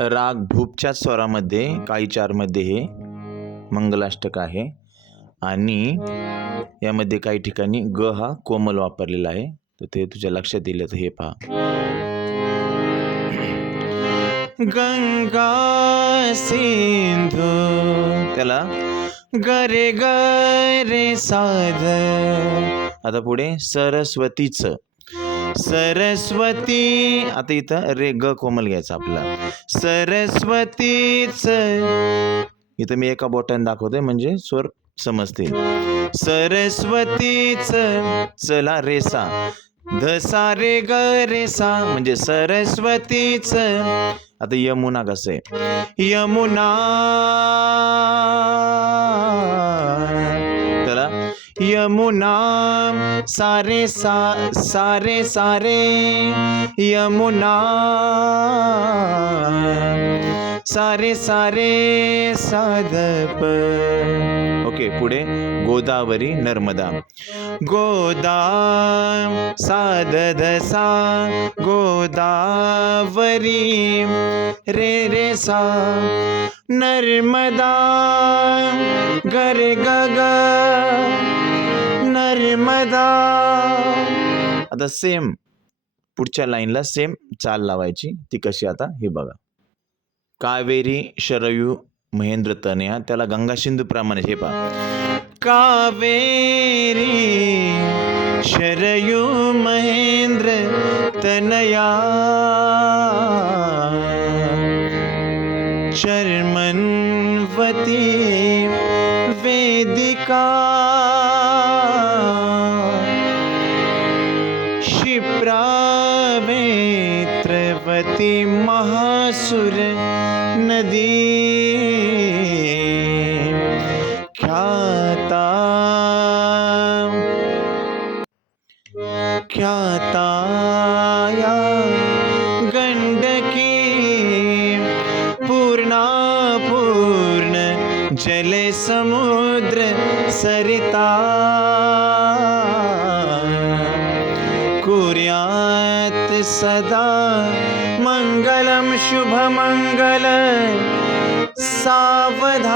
राग भूपच्या स्वरामध्ये काळी चारमध्ये हे मंगलाष्टक आहे आणि यामध्ये काही ठिकाणी ग हा कोमल वापरलेला आहे, तर ते तुझ्या लक्षात येईल. तर हे पहा, गंगा सिंधू, त्याला गरे गरे साध. आता पुढे सरस्वतीच, सरस्वती, आता इथं रे ग कोमल घ्यायचा आपला. सरस्वतीच, इथं मी एका बोटाने दाखवतोय म्हणजे स्वर समजतील. सरस्वतीच चला रेसा, धसा रे ग रेसा म्हणजे सरस्वतीच. आता यमुना कसं आहे, यमुना, त्याला यमुना सारे सारे सारे, यमुना सारे सारे साधप. ओके, पुढे गोदावरी नर्मदा, गोदा साध धसा गोदावरी रे रे सा, नर्मदा गरे गग नर्मदा. आता सेम पुढच्या लाईनला सेम चाल लावायची, ती कशी आता हे बघा. कावेरी शरयू महेंद्र तनया, त्याला गंगा सिंधू प्रमाणे हे पहा, कावेरी शरयू महेंद्र तनया, चर्मन्वती वेदिका, क्षिप्रावेत्रवती महासुर नदी, ख्याता ख्याताया गंडकी, पूर्णा पूर्ण जल समुद्र सरिता, कुर्यात सदा मंगलम शुभ मंगल सावधान.